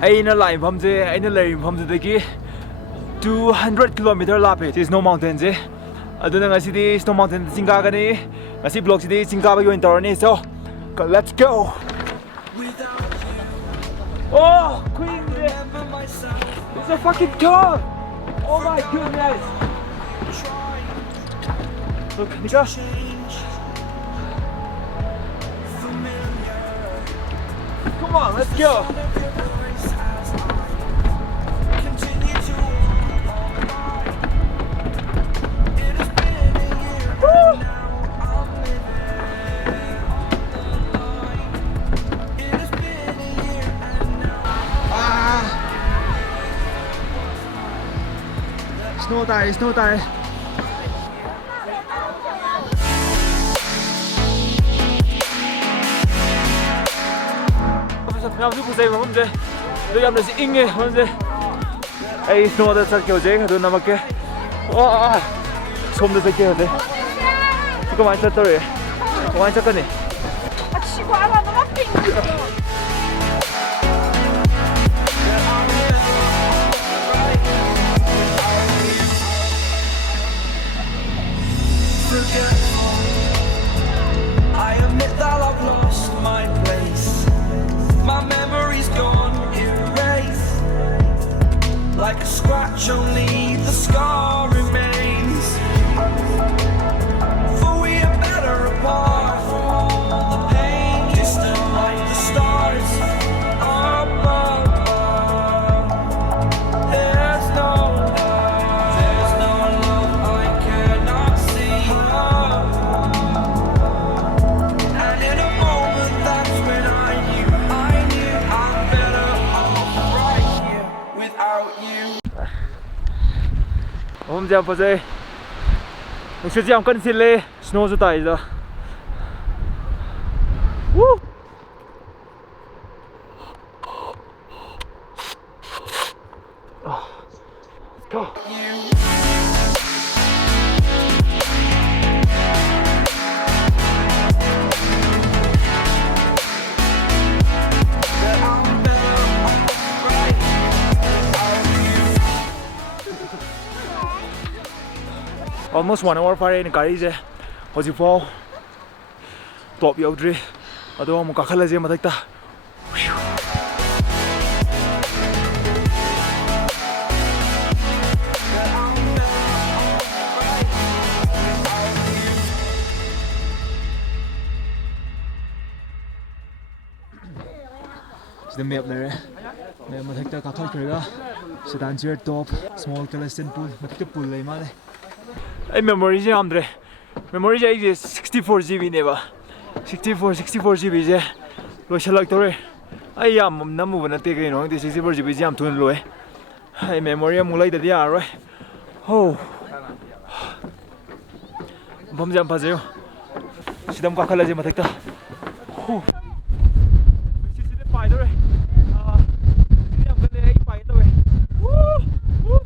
Aina line from the Aina line from the key 200 kilometer lape. There's no mountains. I don't know I see the snow mountain Singagani. I see blocks the Singaga in Torani. So let's go. Oh, Queen! It's a fucking car! Oh my goodness! Look, Nika. Come on, let's go! Woo! Snow tire, snow tire. Nam giúp dây mà không dây. Tôi làm được sự in nghe không dây. Ai snow đã chắc kiểu dây, tôi nằm ở kia. Xôm được dây kia dây. Có ai chắc tôi, có ai chắc cái này.奇怪了，怎么冰的？ I admit that I've lost my place. My memory's gone erased. Like a scratch, only the scar remains. For we are better apart from all the pain. Distant like the stars above. There's no love I cannot see. And in a moment that's when I knew I'm better off right here without you. Hôm giờ bây giờ mình sẽ làm cân xin lê snow rồi tại giờ. Woo! Let's go. Almost 1 hour far in gari je. Hoji fall. Top yaudri. Ado mo kakhala je matakta. The map there. May matakta kathol krega. Sedan chair top small collection pool. Matakta pool lay male. Ay memory je amdre. Memory je 64 GB ne ba. 64 GB je. Lo shalak tore. Ay yam namu bana te kai no. 64 GB je am thun lo ai. Ay memory am lai da dia rồi. Oh. Bam jam phaje. Sidam ka khala je matakta. Oh. Sisi de pai tore. Ni am ka de ai pai tore. Woo! Woo!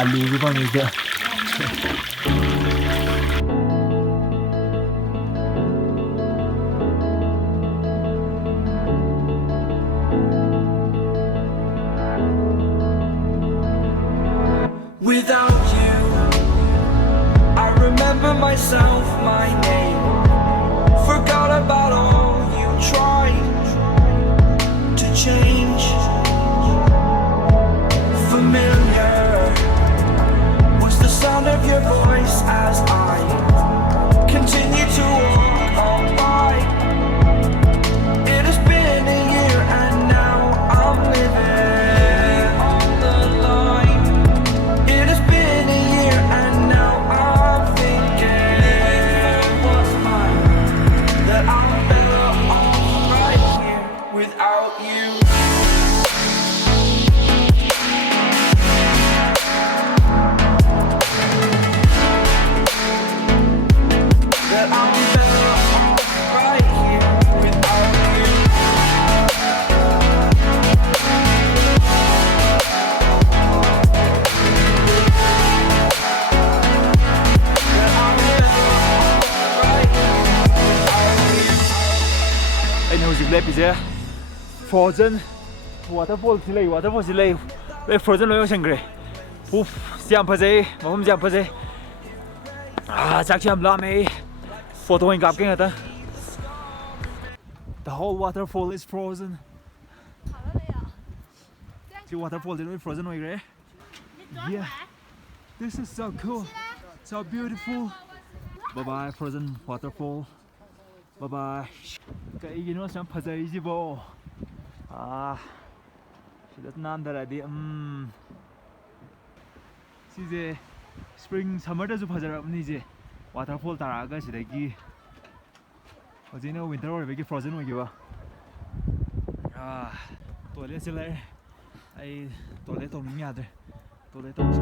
Alu bang ida. Without you, I remember myself, my name. Forgot about all you tried to change. Familiar was the sound of your voice as I continue to walk on by. It has been a year and now I'm living on the line. It has been a year and now I'm thinking what's mine, that I'm better off right here without you. That I'm better off right here without you. That I'm better off right here without you. Anh huzuk le pizza. Frozen waterfall silai waterfall silai. Frozen lo yang sengre. Uf, siam phazai, mahum siam phazai. Chak siam la me. Photo in kapking ata. The whole waterfall is frozen. The waterfall is frozen right? Yeah. This is so cool. So beautiful. Bye bye frozen waterfall. Bye bye. Cái gì nó sẽ phải dây gì bộ. Chỉ đất nam đó là đi 시제 spring summer에도 파자랍니 이제 waterfall 따라가 시래기 어제는 winter 오래기 frozen 오기 봐. toilet 실래 아이 toilet 없는 아들 toilet 없어.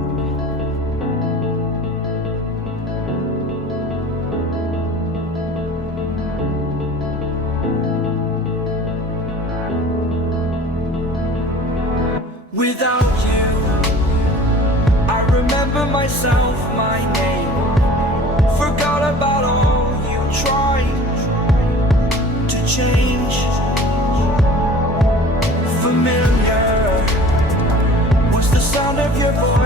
Without you, I remember myself, my name. Forgot about all you tried to change. Familiar was the sound of your voice.